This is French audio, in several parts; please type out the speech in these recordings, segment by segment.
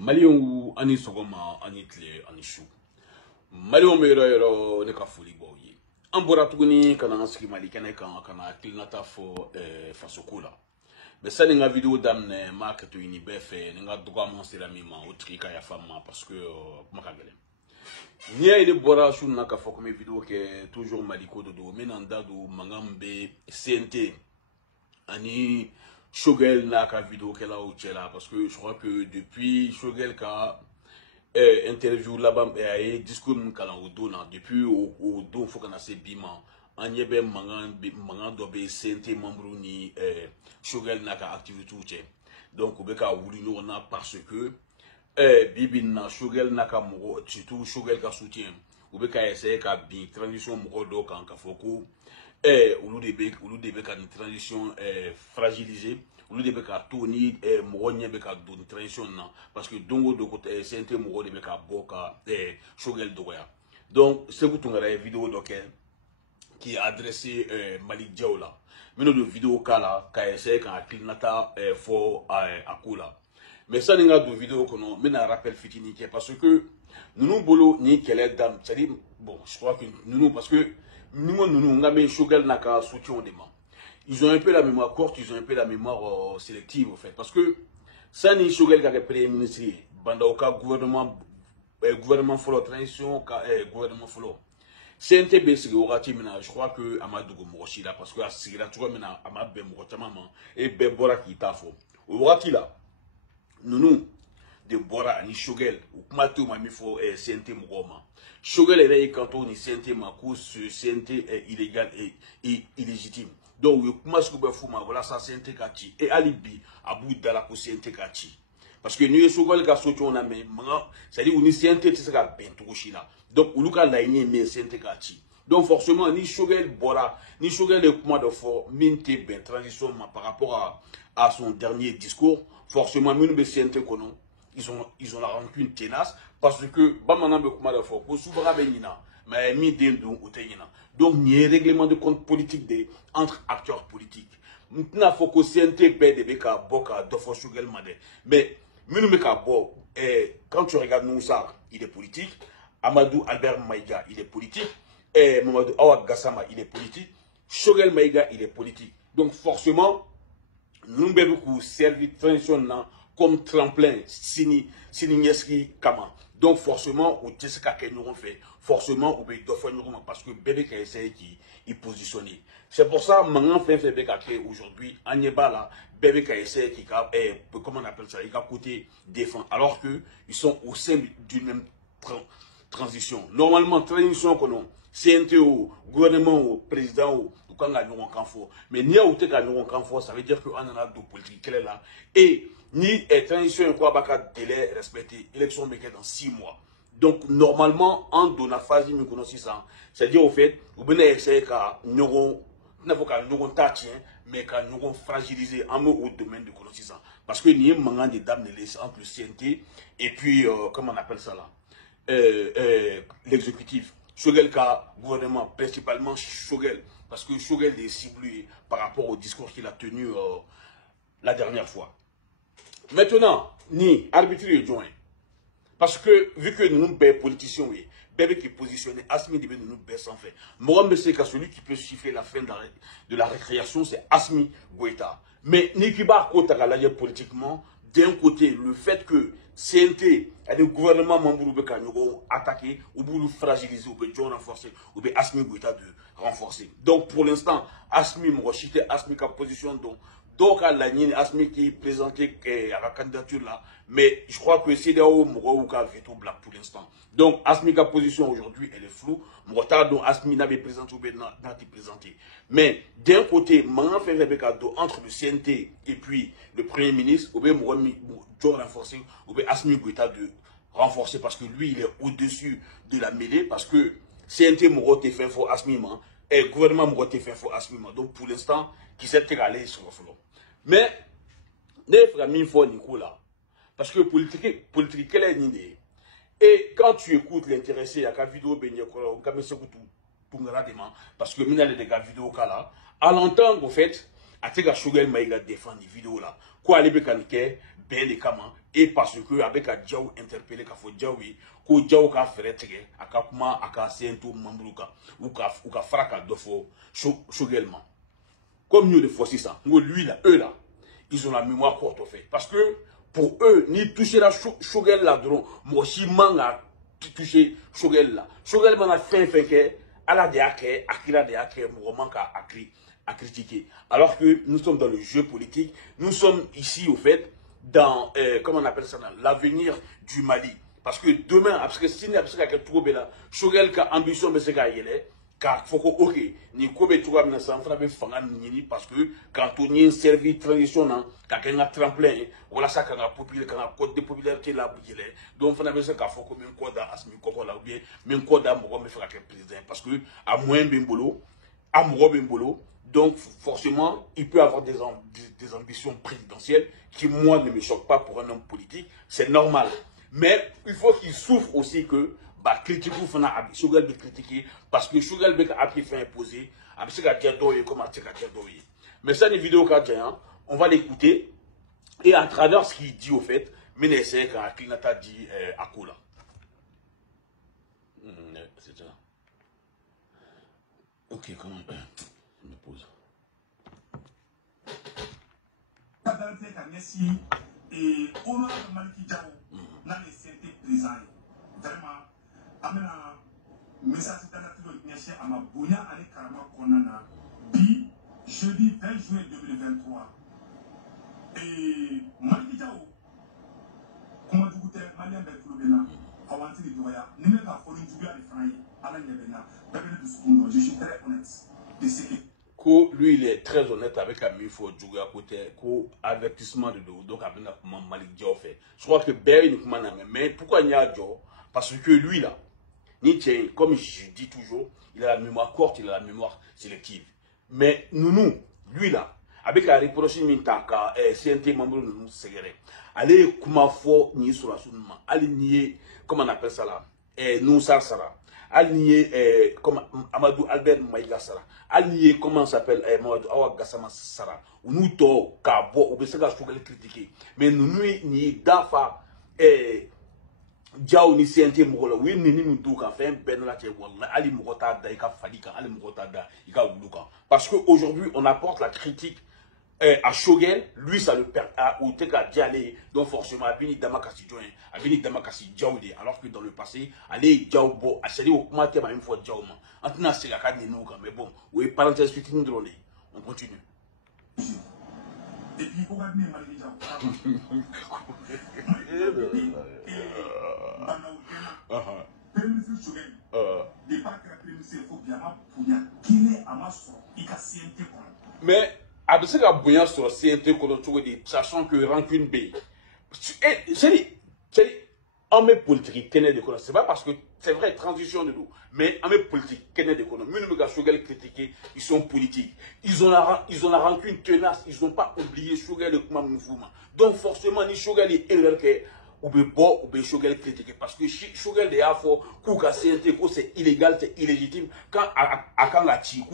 Malion ou ani sogoma ani tle ani chou. Malion mero ne ka foli boye. Ambora tuguni kana ski mali kana kana kilnata fo fasokola. Mais ça nga vidéo damne marque to ini befe nga droit mon séramima au trika ya femme parce que makagale. Nia ile bora shu na ka fo comme vidéo que toujours maliko dodo menanda do mangambe CNT ani Shogel n'a qu'à vidéo qu'elle a au tchela parce que je crois que depuis Shogel qu'a interview là-bas et discours qu'elle a au dos depuis au dos faut qu'on a ces bimans en yebe mangan dobe CNT membre ni Shogel n'a qu'à activer tout donc au beka voulu nous on a parce que bibin na Shogel n'a qu'à moro surtout Shogel qu'a soutien au beka essayer qu'à bien transition moro do quand qu'a foko ou des une transition fragilisée ou des béca Tony Moronye béca d'une transition parce que dongo de côté c'est un moro de béca boka Shogel doya donc c'est vous ton vidéo donc qui est adressé Malik Diaola mais nous de vidéo kala ka essayer quand Kilnata for akula mais ça n'inga de vidéo que nous mais un rappel fitini parce que nous bolo ni quelle est dame c'est bon je crois que nous parce que nous, Shogel n'a qu'à soutien de mains. Ils ont un peu la mémoire courte, ils ont un peu la mémoire sélective, en fait. Parce que, ça n'est Shogel qui a premier ministre, Bandaoka, gouvernement follow, transition, gouvernement follow. CNTB, c'est le je crois que Amadou Morochi là, parce que c'est la trouve maintenant Amadou Morochi, maman, et Bebora qui t'a fait. Au Rati là, nous, de Bora, ni Shogel, ou Kmatou, Mamifo, CNT Mouroma. Shogel est quand on est CNT Makou, ce CNT est illégal et illégitime. Donc, comment est-ce que vous faites voilà ça CNT Kati et Alibi à bout de la CNT Kati. Parce que nous, Shogel qui a sauté on a mais c'est-à-dire on est CNT c'est ça qui là. Donc, on a l'aïné mais CNT Kati. Donc, forcément, ni Shogel Bora, ni Shogel est comment de fort, minte ben transition par rapport à son dernier discours. Forcément, nous, nous, CNT qu'on ils ont la rancune tenace parce que donc il y a un règlement de compte politique entre acteurs politiques. Maintenant il faut que CNT mais quand tu regardes Noussar, il est politique. Amadou Albert Maïga, il est politique. Mamadou Awa Gassama, il est politique. Shogel Maïga, il est politique. Donc forcément, nous avons beaucoup servi de transition comme tremplin, Sininyeski Kama. Donc forcément, au Tesseka Kenyon fait, forcément, au Bédofon parce que bébé qui essaie qui positionne. C'est pour ça, maintenant, fait aujourd'hui, Agnébala, bébé qui essaie qui comment on appelle ça, il a côté défend, alors que ils sont au sein d'une même transition. Normalement, transition qu'on a, CNTO, gouvernement, au président, quand on a un fort. Mais ni à où tu as un fort, ça veut dire qu'on en a deux politiques qui est là. Et ni transition quoi baka délai respecté élection mais dans 6 mois. Donc normalement en donnant phase nous connaissons ça, c'est-à-dire au fait vous venez essayer qu'à nous n'avons nous tâcher mais qu'à nous fragiliser en mot au domaine de connaissance parce que ni mangan de dames de laisser entre le CNT et puis comment on appelle ça là l'exécutif Shogel ka gouvernement principalement Shogel parce que Shogel est ciblé par rapport au discours qu'il a tenu la dernière fois. Maintenant, ni arbitraire joint. Parce que, vu que nous sommes politiciens, oui, bébé qui est positionné, Asmi de nous baisse en fait. Moi, je sais que celui qui peut chiffrer la fin de la récréation, c'est Asmi Goïta. Mais, Nikiba Kotakala, politiquement, d'un côté, le fait que CNT et le gouvernement Mambourou ont attaqué, ou nous fragiliser, ou bien renforcer, ou bien Asmi Goïta de renforcer. Donc, pour l'instant, Asmi Mrochite, Asmi ka position, donc, à la ligne, Asmi qui est présenté à la candidature là, mais je crois que c'est là où Mourouka veto black pour l'instant. Donc, Asmi ka position aujourd'hui, elle est floue. Mourouta, donc Asmi n'avait présenté ou bien n'a été présenté. Mais d'un côté, maintenant, fait Rebecca entre le CNT et puis le Premier ministre, ou bien Mouroumi, renforcer, ou bien Asmi Goïta de renforcer parce que lui, il est au-dessus de la mêlée parce que CNT Mouroté fait fort Asmi, et le gouvernement Mouroté fait fort Asmi. Donc, pour l'instant, qui s'est égalé sur le flot. Mais, ne fera mille fois Nicolas. Parce que politique, quelle est l'idée? Et quand tu écoutes l'intéressé à la vidéo, parce que mina les dégâts vidéo là, à l'entendre, en fait, à Shogel Maïga défend les vidéos là. Quoi, les bécanike, bɛn de kama et parce que a bɛ ka Diaw interpellé k'a fɔ Diaw ye ko Diaw ka fɛɛrɛ tigɛ a ka kuma a ka CNTO membre kan u ka fara ka dɔ fɔ Choguel ma comme nous le fɔ sisan lui là eux là ils ont la mémoire courte au fait parce que pour eux ni toucher la Choguel là dɔrɔn mɔgɔ si man ka toucher Choguel là Choguel mana fɛn fɛn kɛ Ala de y'a kɛ Akira de y'a kɛ mɔgɔ man ka à critiquer. Alors que nous sommes dans le jeu politique, nous sommes ici au fait dans, comment on appelle ça, dans l'avenir du Mali. Parce que demain, parce que si nous avons tout là, Choguel a ambition de se gagner, car faut que ok, ni kobe tout comme ça, on fait fangan ni parce que quand on y a servi tradition, quand on a tremplin, voilà ça quand on a populaire, quand on a code de popularité là, donc on a besoin qu'il faut que même code à Asmi Koko là ou bien même code à Moro me faire président parce que à moins Bimbolo, à Moro Bimbolo. Donc, forcément, il peut avoir des ambitions présidentielles qui, moi, ne me choquent pas pour un homme politique. C'est normal. Mais il faut qu'il souffre aussi que, critiquer Choguel de critiquer, parce que Choguel a pris fait imposer, mais ça, une vidéo on va l'écouter, et à travers ce qu'il dit, au fait, mais c'est quand Aklinata dit à Koula. C'est ça. Ok, comment me pose. Et on a Maliki Diaw dans les CNT présents. Vraiment, amena message d'anatylo nyeshe ama bonya ani karama konana bi jeudi 20 juin 2023. Et Maliki Diaw comment du goûter malien be flobena awanti di doya ni me ka foni juya di fanaye ala nyebena bebele du secondo je suis très honnête de ce que lui, il est très honnête avec Ami faut jouer à côté, avertissement de dos, donc avec Malik Diaw fait. Je crois que Ben mais pourquoi il y a Diaw? Parce que lui là, comme je dis toujours, il a la mémoire courte, il a la mémoire sélective. Mais nous, lui là, avec la reproche mintaka, CNT membre de nous segere, allez comment faut ni sur la sounma, allez nier, comment on appelle ça là, nous Sara. Aligné comme Amadou Albert Maïga Sara, aligné comment s'appelle Amadou Awa Gassama Sara, ou nous to Kabo, ou bien c'est critiquer. Mais nous ni Dafa Diaw ni CNT Mogola, oui, ni nous tout qu'à faire ben la Tchèwala, Ali Mogota Daïka Falika, Ali Mogota Daïka Wuluka. Parce qu'aujourd'hui, on apporte la critique à Choguel, lui ça le perd à Oteka Dialé, donc forcément à Bini Damakasi Join, à Bini Damakasi Diaoudé, alors que dans le passé, allez Diaobo, à Chali au Kumate, ma même fois Diaoma. Maintenant c'est la carte de nous, mais bon, oui, parenthèse, on continue. Et puis, pourquoi bien Maliki Diaw? Mais a se ka bonya sur CNT kɔnɔ cogo di sachant que rancune B. C'est en mes politique kɛnɛ de kɔnɔ c'est pas parce que c'est vrai transition de nous mais en mes politique kɛnɛ de kɔnɔ minnu bɛ ka Choguel critiquer ils sont politiques ils ont la rancune tenace ils n'ont pas oublié Choguel de kuma mouvement donc forcément ni Choguel est erreur que ou be Choguel critiquer parce que Choguel de y'a fɔ k'u ka CNT ko c'est illégal c'est illégitime quand à quand la ci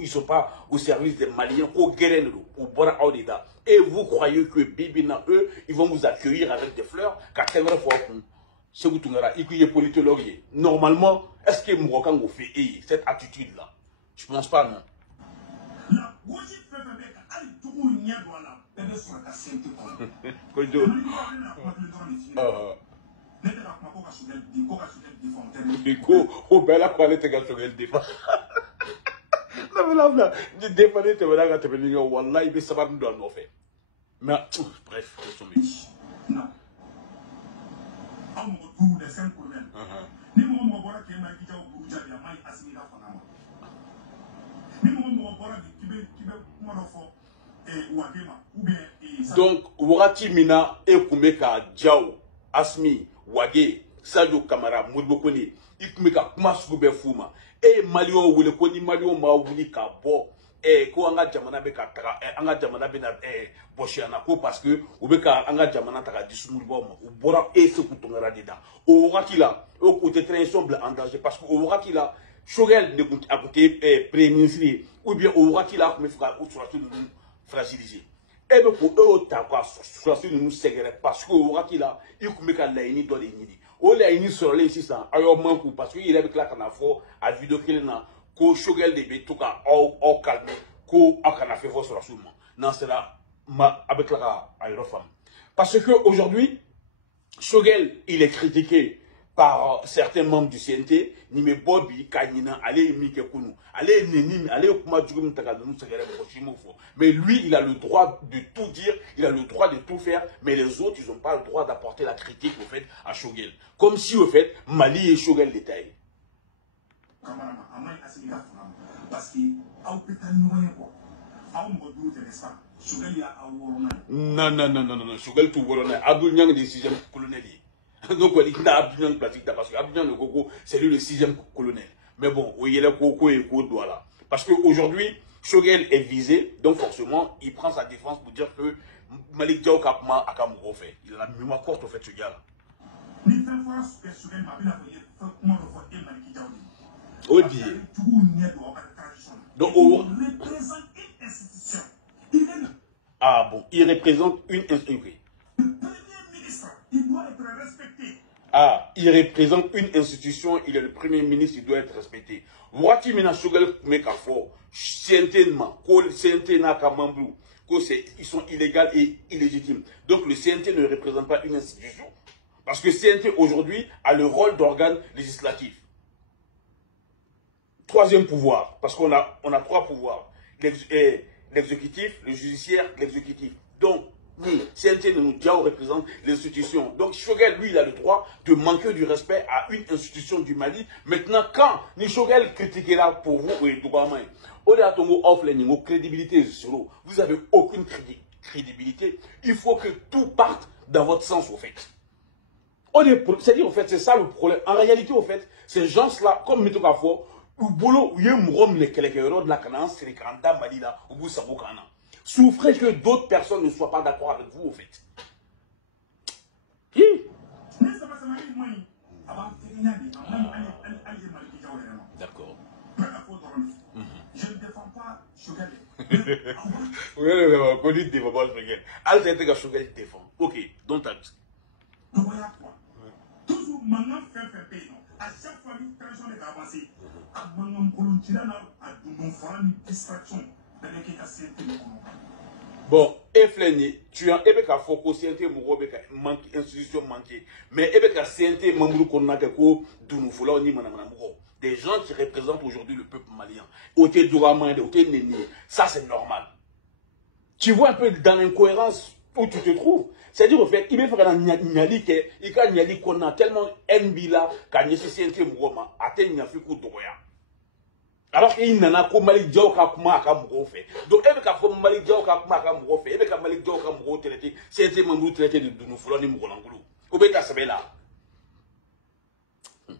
ils sont pas au service des Maliens ko gɛrɛ de don u bɔra aw de da et vous croyez que Bibina eux ils vont vous accueillir avec des fleurs ka tɛmɛrɛ fɔ kun Sékou Toungara il est politologue normalement est-ce que Morokan vous fait cette attitude là je pense pas non. La logique fait que ali tugu nya do la bébé sur la CNT ko. Kojo. Diko o bela qualité ga Choguel défend. La défendre te wala ga te ni wallahi be sabar ndo no fait. Mais bref, non. On tout les 5 problèmes. Ni mo bora ke Maliki Diaw buruja ya mai asimi da fana ma. Ni mo bora kibe kuma no fo Wadema ou bien donc Wagati Mina et Kumeka Diaw Asmi Wage Sadio Kamara Moudbokoni ikumeka kuma sugube fuma e Malio wule ko ni Malio ma wuli ka bo ko anga jamana be ka taka anga jamana be na boshiana ko parce que o be ka anga jamana taka disumul bo ma o bora Sékou Toungara dida o wakati la o côté transition en danger parce que o wakati la Choguel ne a côté premier ministre ou bien o wakati la ko me fera o sur fragilisé et bien pour eux quoi choisir nous ségré parce que au qu'il a il comme ka la ini do les ni o la ini sur les 600 ayo manku parce que il est avec la kana fo à vidéo qu'il na ko shogel de be tout ka au calme ko akana fait fo sur la souma non c'est là avec la aérofam parce que aujourd'hui Shogel il est critiqué par certains membres du CNT, Nime Bobby, Kanina, allez Mikekunu, allez Nini, allez Okumadjum Tagadou, mais lui, il a le droit de tout dire, il a le droit de tout faire, mais les autres, ils n'ont pas le droit d'apporter la critique, au fait, à Shogel. Comme si, au fait, Mali et Shogel détaillent. Parce que, non, Shogel tout volonné, Abdou Nyang des 6e colonel. Donc, il a Abdou plastique parce que Abdou Nyang c'est lui le 6e colonel. Mais bon, il y a le Coco et Coco là. Parce qu'aujourd'hui, Shogel est visé, donc forcément, il prend sa défense pour dire que Malik Diaw Kapma a Kamuro fait. Il a la mémoire courte, au fait, ce gars-là. Oui, bien. Donc, ah bon, il représente une institution. Il doit être respecté. Ah, il représente une institution, il est le premier ministre, il doit être respecté. Wati mina Shogel Mekafo, CNT-ma, CNT-na Kamambou, ils sont illégaux et illégitimes. Donc le CNT ne représente pas une institution. Parce que CNT aujourd'hui a le rôle d'organe législatif. Troisième pouvoir, parce qu'on a 3 pouvoirs. L'exécutif, le judiciaire, l'exécutif. Donc, CNT de Diaw représente l'institution. Donc, Shogel, lui, il a le droit de manquer du respect à une institution du Mali. Maintenant, quand ni Shogel critiquera là pour vous, oui, crédibilité, vous n'avez aucune crédibilité. Il faut que tout parte dans votre sens, au fait. C'est-à-dire, au fait, c'est ça le problème. En réalité, au fait, ces gens-là, comme Mitokafo, souffrez que d'autres personnes ne soient pas d'accord avec vous, au fait. D'accord. Je ne défends pas Shogel. Ok, don't touch. Toujours maintenant fait payer. À chaque fois une tension est avancée. À maintenant une distraction. Bon, Efleni, tu as Ebeka Foko, CNT Mourobeka, institution manquée. Mais Ebeka CNT Mambrou Konakeko, Dounoufula, ni Manamamuro. Des gens qui représentent aujourd'hui le peuple malien. Oté Douraman, Oté Néni. Ça, c'est normal. Tu vois un peu dans l'incohérence où tu te trouves. C'est-à-dire, au fait, il va faire un Nyali qui est, il y a Nyali qu'on a tellement NBila, quand il y a CNT Mouroma, atteint Nyafikou Doria. Alors qu'il n'y en a qu'au Malik Diaw Kakuma à Kamuro fait. Donc, il y a un Malik Diaw Kakuma à Kamuro fait. Il y a un Malik Diaw Kamuro traité. C'est un membre traité de Dounoufoulan et Mourangolo. Au Béka Sabela. On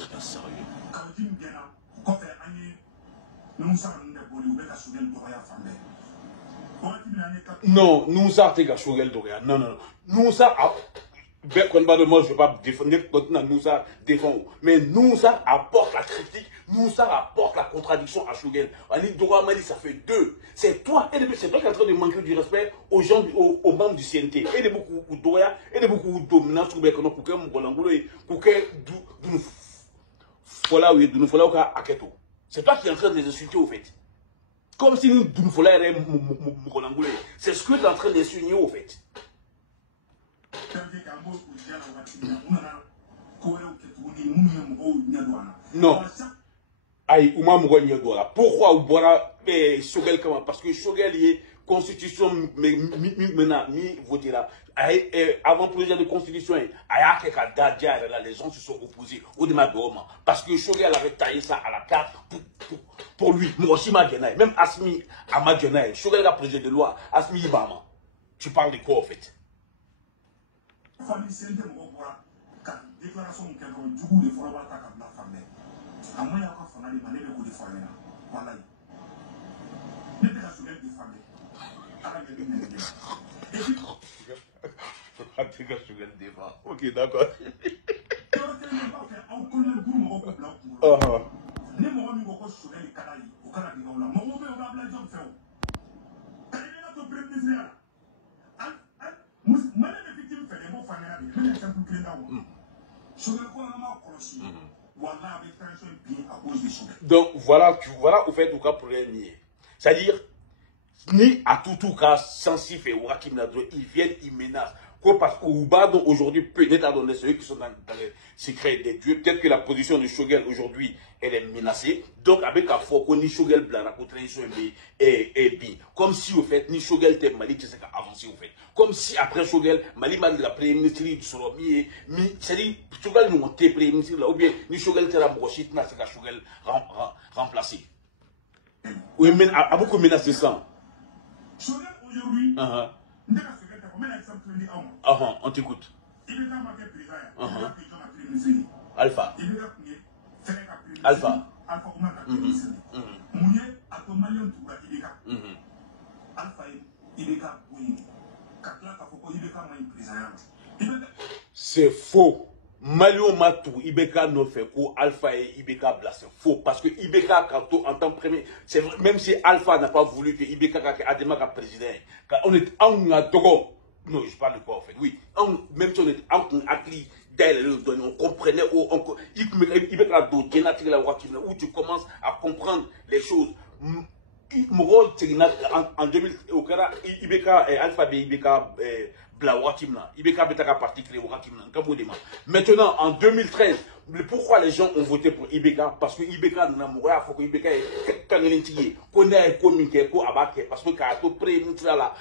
n'a pas sérieux. Non, nous ça t'es Shogel Doria. Non. Nous ça moi je ne vais pas défendre nous ça défend. Mais nous ça apporte la critique. Nous, ça apporte la contradiction à Shogel. Ali Dora Mali, ça fait 2. C'est toi, c'est toi qui es en train de manquer du respect aux gens, aux membres du CNT. Et de beaucoup d'Oya, et de beaucoup dominants, pour que Moukolangulo et pour que Dounoufolaouka Aketo. C'est toi qui es en train de les insulter, au fait. Comme si nous Dounoufolaouka et Moukolangulo. C'est ce que tu es en train d'insulter, au fait. Non. Aïe, pourquoi Oubora Shogel comment? Parce que Shogel est constitution voté là. Avant projet de constitution, les gens se sont opposés au démarrement. Parce que Shogel avait taillé ça à la carte pour lui. Même Asmi Amadjenay, Shogel a projet de loi, Asmi Ibama. Tu parles de quoi en fait? Déclaration du de Forabata comme la famille. À moi, il y a un fanal de Mané de Forena. Voilà. Mais la Shogel de famille. Ok, d'accord. Donc voilà, au fait, au cas pour les nier. C'est-à-dire, ni à tout cas, Sensif et Wakim Nadro, ils viennent, ils menacent. Parce qu'Oubado aujourd'hui peut être donné ceux qui sont dans les secrets des dieux. Peut-être que la position de Shogel aujourd'hui, elle est menacée. Donc, avec un fort, ni Shogel Blara, et bien. Comme si, au fait, ni Shogel était Mali, qui s'est avancé, au fait. Comme si, après Shogel, Mali m'a dit la première ministre du Soromi, c'est-à-dire, Shogel nous montait premier ministre là, ou bien, ni Shogel était la brochite, n'a c'est qu'à Shogel remplacé. Oui, mais à beaucoup menacé ça. Shogel aujourd'hui, on t'écoute. Alpha. Alpha. C'est faux. Malio Matou, Ibeka ne fait quoi Alpha et Ibeka Bla, c'est faux. Parce que Ibeka, en tant que premier, c'est vrai, même si Alpha n'a pas voulu que Ibeka Adema soit président, quand on est en Togo, non, je parle de quoi en fait, oui, même si on est en Akli, on comprenait, Ibeka où tu commences à comprendre les choses. En 2000, Ibeka, Alpha et Ibeka, maintenant, en 2013, pourquoi les gens ont voté pour Ibeka? Parce que Ibeka n'a pas fait que Ibeka est qu'on est communiqué, parce que quand on pré là,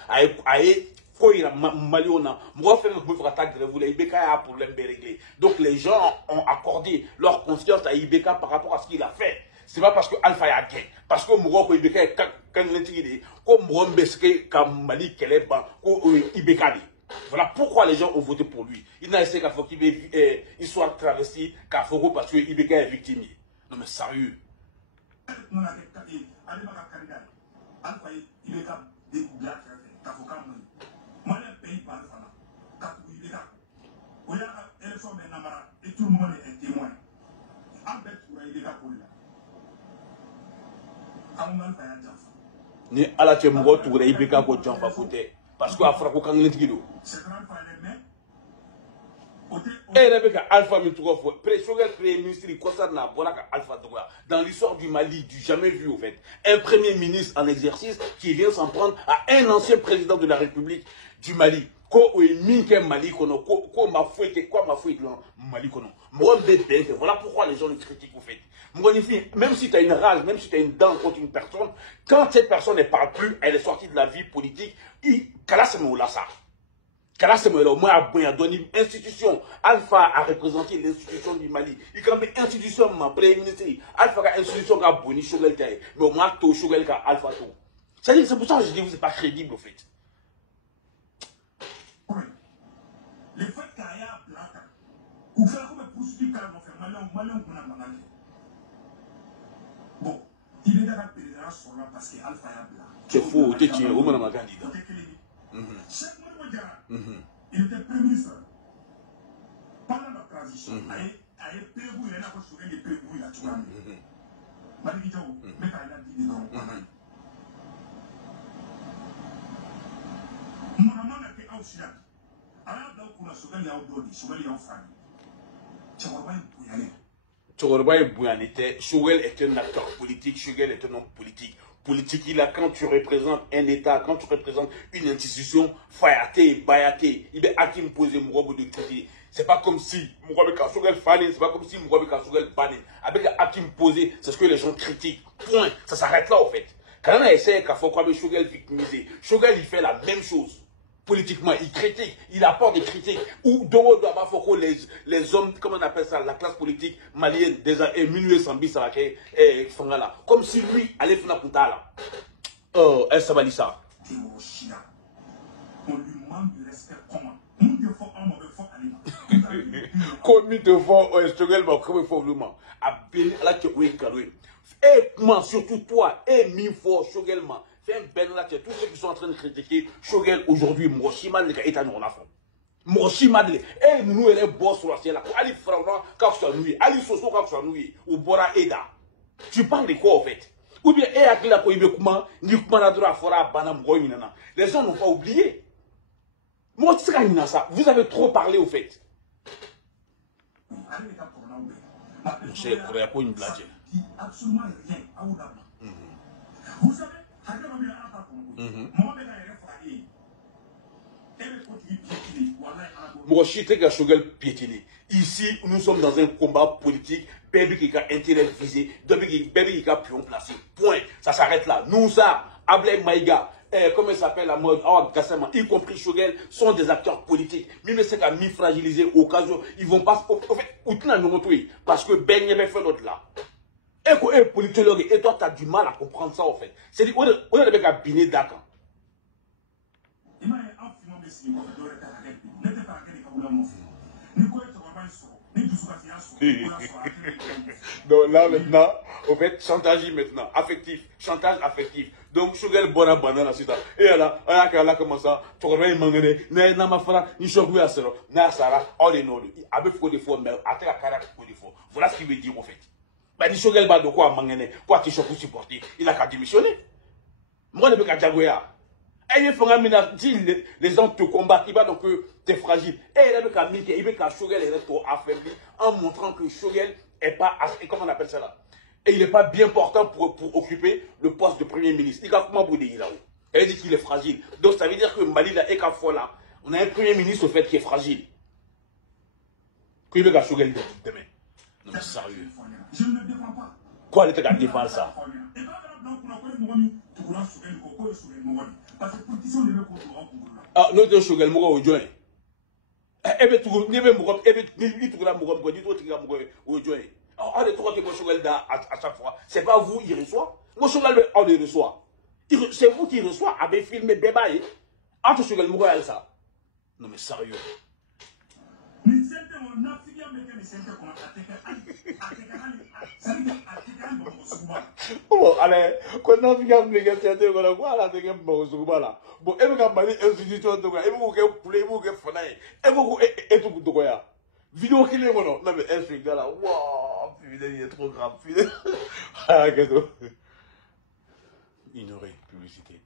donc les gens ont accordé leur confiance à Ibeka par rapport à ce qu'il a fait. C'est pas parce que Alpha a gagné, parce que Mouro Ibeka est comme Mourombeske, comme Mali Keleba, ou Ibeka. Voilà pourquoi les gens ont voté pour lui. Il n'a essayé qu'à faire qu'il soit travesti, qu'à faire parce que Ibeka est victime. Non mais sérieux. Ni ala tɛ mɔgɔ tugura Ibeka ko janfa ko tɛ parce que a fɔra ko kankelentigi don. E yɛrɛ bɛ ka Alpha min tɔgɔ fɔ Shogel premier ministre Kossar n'a bɔra ka Alpha tɔgɔ dans l'histoire du Mali du jamais vu au fait un premier ministre en exercice qui vient s'en prendre à un ancien président de la République du Mali. Ko o ye min kɛ Mali kɔnɔ ko ma foyi dilan Mali kɔnɔ mɔgɔ bɛ bɛn fɛ. Voilà pourquoi les gens le critiquent au fait. Même si tu as une rage, même si tu as une dent contre une personne, quand cette personne ne parle plus, elle est sortie de la vie politique, au moins a donné une institution. Alpha a représenté l'institution du Mali. Il a une institution, ma premier ministre. Alpha a une institution qui a boni Shogel, mais au moins tout Shogel qui a Alpha tout. C'est pour ça que je dis que vous n'êtes pas crédible au fait. Les faits qu'il y a blanc, ou faire comme poursuivre quand on fait malin qu'on a managé. Bon, il est dans la présidence sur là parce que Alpha est blanc. C'est faux, tu es un homme candidat. Cheikh Moussa, il était premier ministre. Pendant la transition, il a prévu, il a fait des prévus, il a tout amené. Maliki Diaw, mais quand il a dit non. Maman a fait un chien. Alors, donc, on a sauvé les Audoni, sauvé les enfants. Tchorba est Bouyanité. Shogel est un acteur politique, Shogel est un homme politique. Politique, il a quand tu représentes un État, quand tu représentes une institution, fayaté, bayaté, il est Hakim posé Mourobo de critiquer. C'est pas comme si Mourobo Shogel fané, c'est pas comme si Mourobo Shogel bané. Avec Hakim posé, c'est ce que les gens critiquent. Point. Ça s'arrête là, au fait. Quand on a essayé qu'à faire quoi, Shogel victimisé, Shogel, il fait la même chose. Politiquement, il critique, il apporte des critiques. Ou les hommes, comment on appelle ça, la classe politique malienne, déjà, et minuit sans bis, comme si lui allait faire la puta là. Oh, elle s'abalit ça. On lui manque de respect comment? Comme il te faut, comme il faut, et moi, surtout toi, et mille fois, Shogelman. Tous ceux qui sont en train de critiquer Shogel aujourd'hui, Moshima est un enfant. Moshima, et nous, elle est boss sur la ciel. Ali Frama, quand tu as noué, Ali Soso, quand tu as noué, ou Bora Eda. Tu parles de quoi en fait? Ou bien, et Akila Koibe Kuma, ni Kumanadura Fora, Banam Goyinana. Les gens n'ont pas oublié. Moi, ça. Vous avez trop parlé, au fait. C'est une blague. Absolument rien à vous savez, ici, nous sommes dans un combat politique. Bébé qui a intérêt visé, bébé qui a pion placé. Point. Ça s'arrête là. Nous, ça, Ablay Maïga, comment il s'appelle la mode, y compris Shogel, sont des acteurs politiques. Même ceux qui ont mis fragilisé au cas où ils vont pas. Au fait, parce que Ben y avait fait l'autre là. Et politologue, et toi, tu as du mal à comprendre ça, en fait. C'est-à-dire, on est avec un binet d'accord. Donc là, maintenant, au fait, chantage maintenant, affectif, chantage affectif. Donc, Shogel Bona Banana, c'est ça. Et là, comment ça, tu remets un mangane, n'a ma fara, ni chokwe à sero, n'a sara, all in all. Avec faux défauts, mais à tel caractère faux défauts. Voilà ce qu'il veut dire, en fait. Bah, ni Shogel ba de quoi mangane, quoi qui choque supporter, il a qu'à démissionner. Moi, je ne peux qu'à jaguer. Et il faut que les gens te combattent, il va donc tu es fragile. Et il veut qu'à Shogel reste affaibli en montrant que Shogel est pas, comment on appelle ça là? Et il n'est pas bien portant pour occuper le poste de Premier ministre. Il a comment vous dire là-haut? Elle dit qu'il est fragile. Donc ça veut dire que Mali là, et là, on a un Premier ministre au fait qui est fragile. Qu'il veut qu'à Shogel demain. Non mais sérieux. Je ne le défends pas. Quoi, elle était qu'à défendre ça? Ah, notre Shogel Moura au joint. Ebe tout, ni même Moura, ni tout la Moura, ni tout la Moura au joint. Ah, les trois qui vont Shogel à chaque fois. C'est pas vous, il reçoit. Moi, Shogel, on le reçoit. C'est vous qui reçoit, avec filmé Bébaye. Entre Shogel Moura et ça. Non mais sérieux. Bon, allez, quand on regarde les gars, c'est un quoi là, c'est un bon là. Bon, et vous avez une institution de quoi, et vous avez poulet, vous avez fanaille, et vous avez tout de quoi. Vidéo qui est mon non, mais un truc là, waouh, putain, il est trop grave, putain. Ah, qu'est-ce que ignorer, publicité.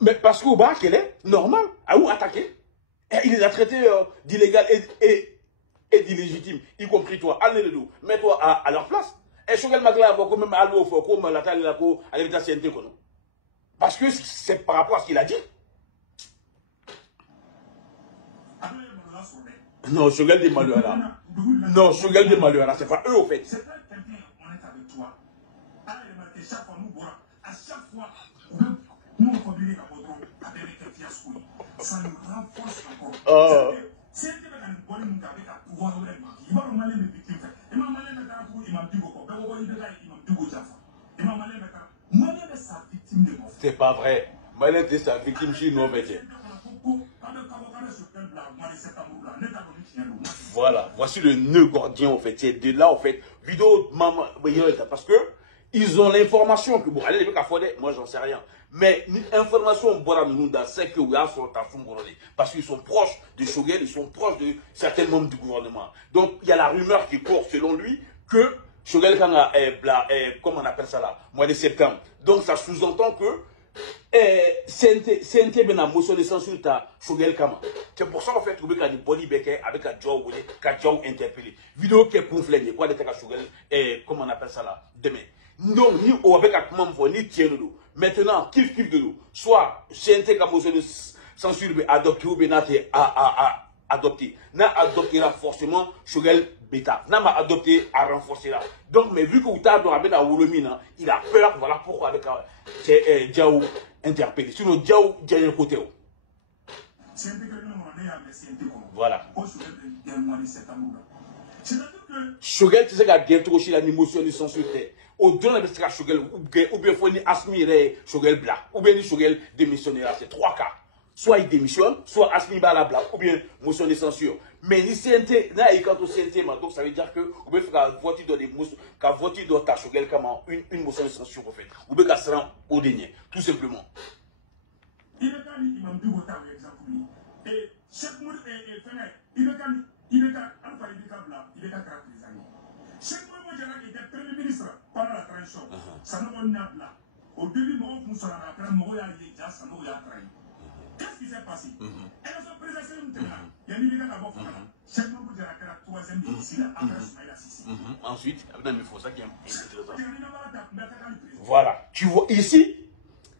Mais parce qu'au bas, qu'elle est normal, à où attaquer? Il les a traités d'illégal et d'illégitime, y compris toi. Allez-le, mets-toi à leur place. Et Shogel Magla, même à l'eau, comme la taille, à l'état CNT. Parce que c'est par rapport à ce qu'il a dit. Non, Shogel de Maluara. Non, Shogel de Maluara, c'est pas eux au fait. C'est pas quelqu'un, on est avec toi. Allez, remarquez, chaque fois nous voyons, à chaque fois, nous on combine avec les fiasco. Ça nous renforce encore. C'est un peu comme nous avec un pouvoir, il va nous aller les victimes. Il m'a malé de faire il m'a dit beaucoup. Il m'a dit beaucoup. Il m'a malé de faire. Moi, je suis sa victime de mon frère. C'est pas vrai. Malé de sa victime, je suis non métier. Voilà, voici le nœud gordien en fait. C'est de là en fait, vidéo maman, parce que ils ont l'information que bon, allez les mecs moi j'en sais rien. Mais l'information c'est que parce qu'ils sont proches de Shogel, ils sont proches de certains membres du gouvernement. Donc il y a la rumeur qui court selon lui que Shogel Kanga comment on appelle ça là, mois de septembre. Donc ça sous-entend que CNT ben a motion de censure ta Shogel Kama. C'est pour ça en fait que vous avez Boni Beke avec un Joe Wole, qu'un Joe interpellé. Vidéo qui est pour flinguer, quoi d'être à Shogel, comment on appelle ça là, demain. Non, ni au avec un membre, ni tiens nous. Maintenant, kiff de nous. Soit CNT qui a motion de censure adopté ou bien adopté. N'a adoptera forcément Shogel Beta. N'a pas adopté à renforcer là. Donc, mais vu que vous avez avec la Wolomina, il a peur, voilà pourquoi avec Diaou interpellé. Sinon, Diaou, il y a un côté. Voilà. Shogel, tu sais qu'il y a bientôt aussi la motion de censure. Au-delà de ce cas, Shogel, ou bien il faut Asmire Shogel Bla, ou bien Shogel démissionnaire. C'est trois cas. Soit il démissionne, soit Asmi Balabla, ou bien motion de censure. Mais ni CNT, là, il quand au CNT, donc ça veut dire que vous pouvez faire voter dans des motions, qu'à voter dans ta Shogel comme une motion de censure, en fait. Vous pouvez se rendre au dernier, tout simplement. Il est allé, il m'a dit, par exemple, et Cheikh Mour et Fener, il est Alpha Ibeka il est caractérisé. Cheikh Mour était Premier ministre pendant la transition. Ça nous a là. Au début, nous sommes après Moya Yéja, ça nous a trahi. Qu'est-ce qui s'est passé? Élection présidentielle, il y a une d'abord. Cheikh Mour était la troisième ici, après Soumaïla Sissi. Ensuite, il faut ça qui est intéressant. Voilà, tu vois ici,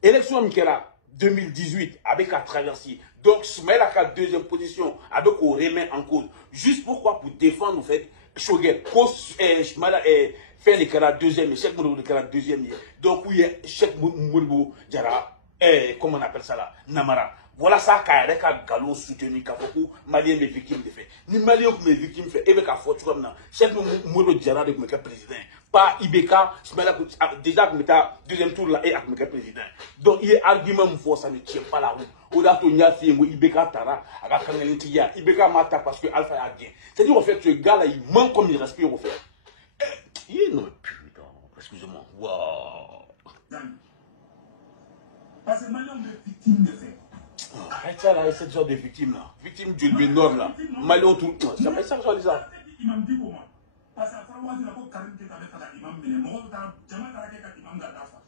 élection Mikela 2018 avec la traversée. Donc, Soumaïla a deuxième position avec au remet en cause. Juste pourquoi? Pour défendre, en fait, Shogel, fait les cas deuxième, Cheikh Mourou le deuxième. Donc, oui, Cheikh Mourou Djara, comment on appelle ça là, Namara. Voilà ça, Kairek a galon soutenu, Kafoku, Malien les victimes de fait. Ni Malien mes victimes fait, et avec la fortune comme ça. Cheikh Mourou Djara de président. Pas Ibeka, déjà que deuxième tour là et avec le président. Donc, il y a argument fort, ça ne tient pas la route. Oda to nya fi Ibeka Tara, aga kangaliti ya, Ibeka mata parce que Alpha a gagné. C'est-à-dire, en fait, ce gars-là, il manque comme il respire, en fait. Non, mais putain, excusez-moi. Waouh. Parce que maintenant, on est victime de fait. Arrête ça, là, cette sorte de victime, là. Victime du Bénor, là. Malion, tout le temps. Ça fait ça, ça. Il m'a dit comment? Parce qu'à fois, il a pas Karim qui est avec l'imam, mais les morts, jamais à la imam d'Adafa.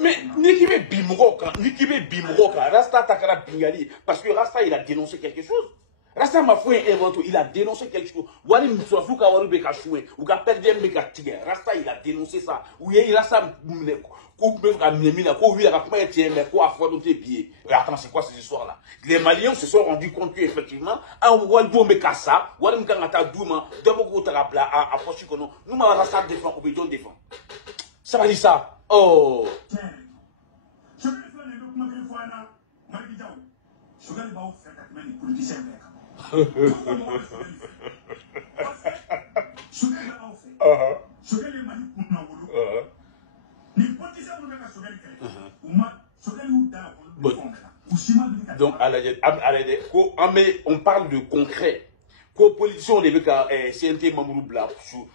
Mais Nikibe Bimroka, Rasta Takara Bingali, parce que Rasta il a dénoncé quelque chose. Rasta m'a fait inventer, il a dénoncé quelque chose. Wali Moussouafou Kawaru Beka Choué, ou Kaperdem Beka Tigre, Rasta il a dénoncé ça. Ou il Rasta attends, c'est quoi ces histoires-là? Les Maliens se sont rendus compte qu'effectivement, un Waldo Mekassa, Walim Kangata Douma, Daboko Tarabla, à Pochikono, nous m'avons Rasta défend, Obédion défend. Ça va dire ça. Oh. Je vais faire les documents que fois là, Marguerite, je vais vous faire les politiciens. Je vais les donc, on parle de concret. Co-polition de CNT Mamourou Bla,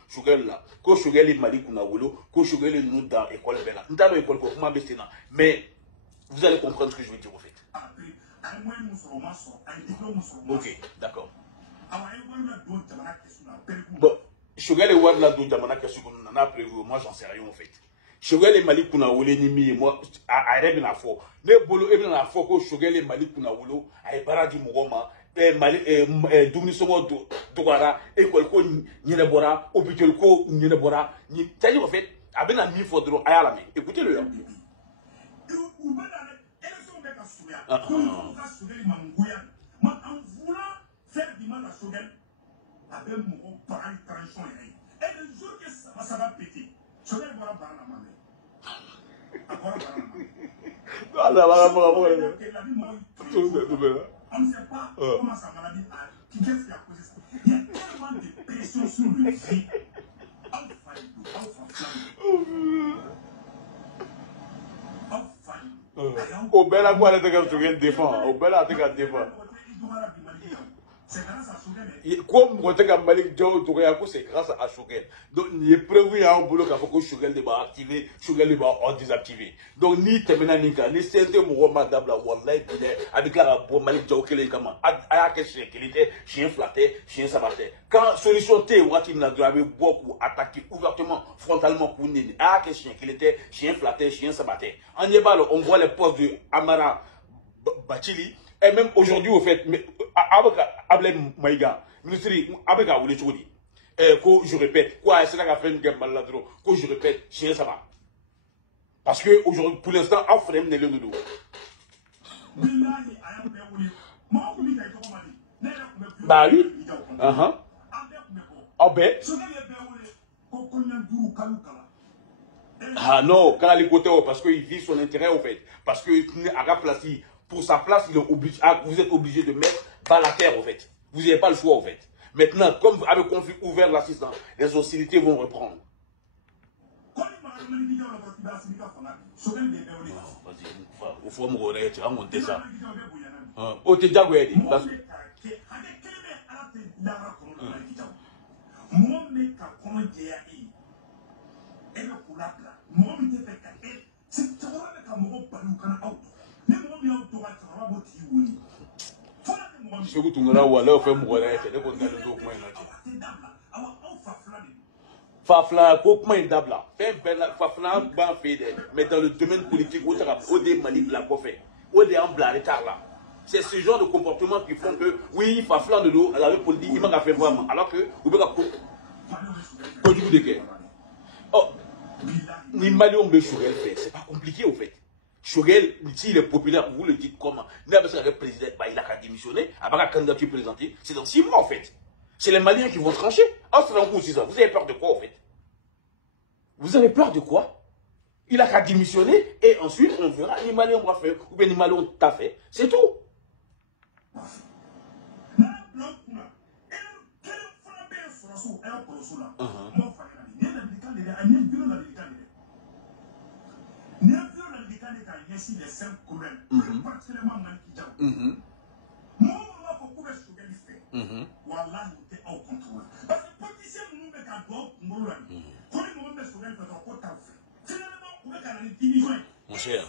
Chougel là, ko Chougel et Mali Kounawolo, ko Chougel et nous dans l'école Bella. Nous avons l'école comment baisser là. Mais vous allez comprendre ce que je veux dire au fait. Ok, d'accord. Bon, Chougel et Wadla do Jamana Kasuko n'en a prévu, moi j'en sais rien au fait. Chougel et Mali Kounawolo ni moi, à Rêve la fo. Mais Bolo et la fo ko Chougel et Mali Kounawolo, à Baradi Mouroma. Dumuni sogo dogara école ko ñenebora hôpital ko ñenebora ni c'est en fait abena mi fodro ayala mais écoutez le en voulant faire du mal à Sogel avec mon parent tranchant et le jour que ça va péter Sogel va parler à ma mère. On ne sait pas comment sa maladie a. Qu'est-ce qui a causé ça? Il y a tellement de pression sur le vie. Au bel à quoi elle te défend. Au bel à te défend. C'est grâce à Sogel. Comme Malik Djao c'est grâce à Chougel. Donc, il est prévu à un boulot qu'il faut que Chougel va activer, Chougel va désactiver. Donc, ni Temena Nika, ni CNT Mouroma Dabla, Wallahi, avec la Malik Djao qui est comme Ayake chien, qui était chien flatté, chien sabaté. Quand solution T, Watim n'a gravé beaucoup, attaqué ouvertement, frontalement, pour Nini, Ayake chien, qui était chien flatté, chien sabaté. En Yébal, on voit les postes de Amara Bachili. Et même aujourd'hui, au fait, avec Maïga, ministre, avec Aoulé Choudi, je répète, quoi, c'est là qu'a fait une guerre maladro, que je répète, chien ça va. Parce que aujourd'hui, pour l'instant, on fait le dodo. Bah oui. Ah ben. Ah non, quand il est côté, parce qu'il vit son intérêt, au fait. Parce que, à la place, pour sa place, il est obligé, vous êtes obligé de mettre par la terre, au fait. Vous n'avez pas le choix, au fait. Maintenant, comme avec le conflit ouvert l'assistant, les hostilités vont reprendre. Vas-y, il faut me regarder, tu vas monter ça. Oh, t'es déjà guéri. Ce que tu n'as ou alors fait mourir, c'est de qu'on a le dos. Fafla, comment il dabla? Fafla, ban fait, mais dans le domaine politique, au des manip la fait, au des emblas, les là. C'est ce genre de comportement qui font que, oui, Fafla de l'eau, à la politique, il m'a fait vraiment. Alors que, vous pouvez pas du coup de guerre. Oh, ni Malion de Chourel fait, c'est pas compliqué au fait. Chourel, s'il est populaire, vous le dites comment? Il a besoin de président, il a qu'à démissionner, après la candidature présentée, c'est dans 6 mois en fait. C'est les Maliens qui vont trancher. Ah, c'est dans vous aussi ça. Vous avez peur de quoi en fait? Vous avez peur de quoi? Il a qu'à démissionner et ensuite on verra ni Maliens on va faire ou bien ni Maliens t'a fait. C'est tout. Mon cher,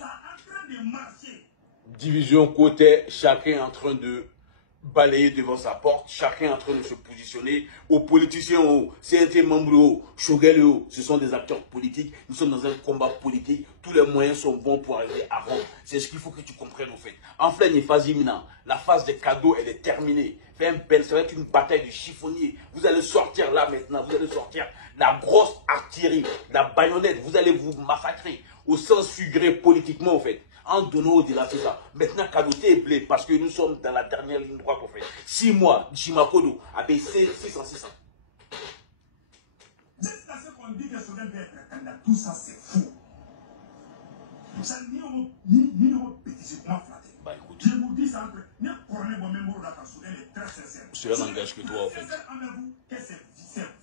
division côté, chacun est en train de balayer devant sa porte, chacun est en train de se positionner. Aux politiciens, aux CNT membres, Chourel, ce sont des acteurs politiques. Nous sommes dans un combat politique. Tous les moyens sont bons pour arriver à Rome. C'est ce qu'il faut que tu comprennes au fait. En fait, la phase des cadeaux, elle est terminée. Ça va être une bataille de chiffonniers. Vous allez sortir là maintenant, vous allez sortir la grosse artillerie, la baïonnette. Vous allez vous massacrer au sens figuré politiquement au fait. En donnant de la ça. Maintenant, cadoté est blé parce que nous sommes dans la dernière ligne droite au fait. 6 mois, Jimakodo a payé 600. Jusqu'à ce qu'on dit que ce gars être candidat, tout ça c'est fou. Ça ni pétitionnement flatté. Bah écoute. Je vous dis ça, ni prenez moi-même au Dakar, elle est très sincère. Cela n'engage que toi en fait. Que c'est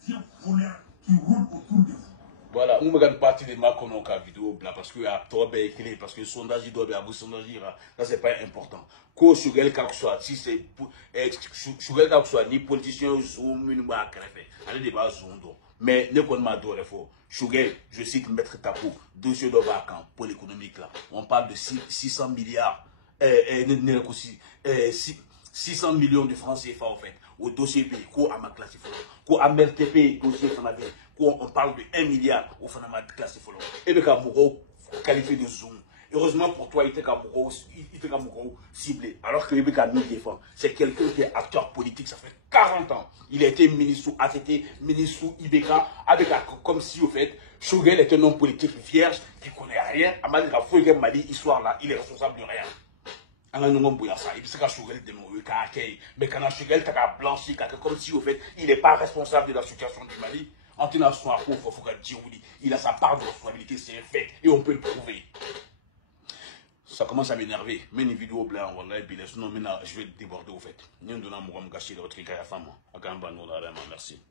vieux voleur qui roule autour de vous. Voilà, on regarde partie de ma konoka vidéo là parce que à toi ben écrit parce que le sondage il doit bien vous sondage là, ça c'est pas important. Ko Chourel quelque soit si c'est Chourel quelque soit ni politicien zoom ni ba créer. Allez débat zoom donc. Mais ne qu'on m'a donné faux. Chourel, je cite Maître Tapo, dossier de vacances pour l'économique là. On parle de 600 milliards 600 millions de francs CFA en fait. Au dossier B, quoi à ma classe quoi à MLTP, dossier Fanabé, quoi on parle de 1 milliard au Fanama classe follow. Et bien quand qualifié de zoom. Heureusement pour toi, il était ciblé. Alors que Rebecca nous défend. C'est quelqu'un qui est acteur politique, ça fait 40 ans. Il a été ministre sous ATT, ministre sous Ibeka, avec comme si au fait, Chourel est un homme politique vierge qui ne connaît rien. À Malika Fouille Mali, histoire là, il est responsable de rien. Alors nous avons ça. Il peut se Chourel de mais quand Chourel t'a blanchi, comme si au fait, il n'est pas responsable de la situation du Mali. Il a sa part de responsabilité, c'est un fait, et on peut le prouver. Ça commence à m'énerver. Mais une vidéo blanche, sinon je vais déborder au fait. Nous donnons mon gâcher le truc à la femme. Merci.